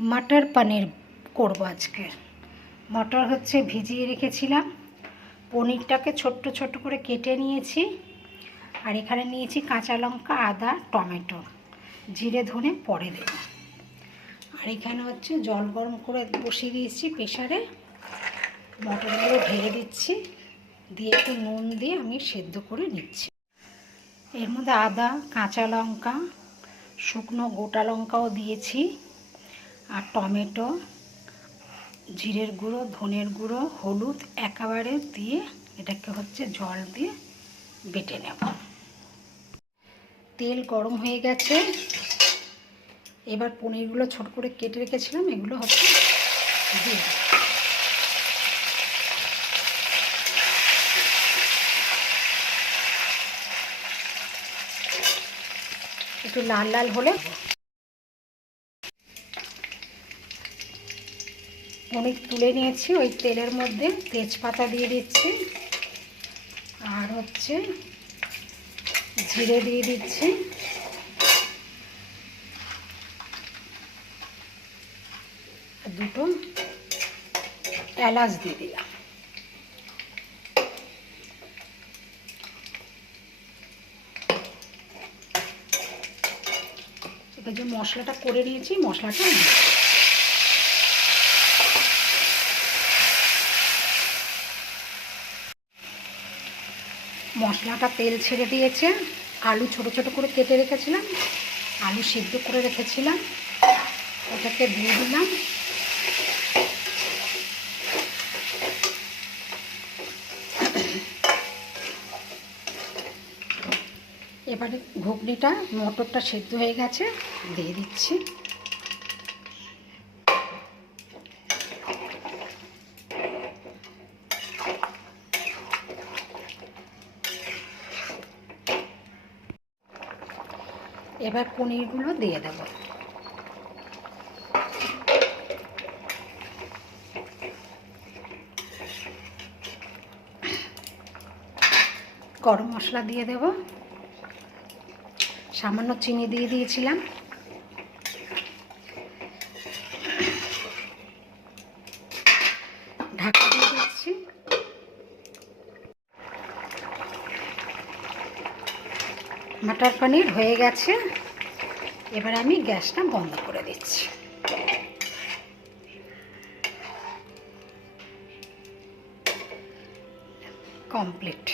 मटर पनीर করব আজকে। মটর হচ্ছে ভিজিয়ে রেখেছিলাম, পনিরটাকে ছোট্ট ছোট্ট করে কেটে নিয়েছি, আর এখানে নিয়েছি কাঁচা লঙ্কা, আদা, টমেটো, জিরে ধনে পরে দেব। আর এখানে হচ্ছে জল গরম করে বসিয়ে দিয়েছি প্রেসারে, মটরগুলো ঢেলে দিচ্ছি, দিয়ে একটু নুন দিয়ে আমি সেদ্ধ করে নিচ্ছি। এর মধ্যে আদা, কাঁচা লঙ্কা, শুকনো গোটা লঙ্কাও দিয়েছি, আর টমেটো, জিরের গুঁড়ো, ধনের গুঁড়ো, হলুদ একেবারে দিয়ে এটাকে হচ্ছে জল দিয়ে বেটে নেব। তেল গরম হয়ে গেছে, এবার পনিরগুলো ছোট করে কেটে রেখেছিলাম এগুলো হচ্ছে দিয়ে একটু লাল লাল হলে পনির তুলে নিয়েছি। ওই তেলের মধ্যে তেজপাতা দিয়ে দিচ্ছি, আর হচ্ছে জিরে দিয়ে দিচ্ছি, আর দুটো এলাচ দিয়ে দিলাম। এবার যে মশলাটা করে নিয়েছি মশলাটা মশলাটা তেল ছেড়ে দিয়েছে। আলু ছোট ছোট করে কেটে রেখেছিলাম, আলু সিদ্ধ করে রেখেছিলাম, ওটাকে দিয়ে দিলাম। এবারে ঘুগনিটা, মটরটা সেদ্ধ হয়ে গেছে, দিয়ে দিচ্ছি। এবার পনিরগুলো দিয়ে দেব। গরম মশলা দিয়ে দেব, সামান্য চিনি দিয়ে দিয়েছিলাম, ঢাকা দিয়ে দিচ্ছি। মটর পনির হয়ে গেছে, এবার আমি গ্যাসটা বন্ধ করে দিচ্ছি। কমপ্লিট।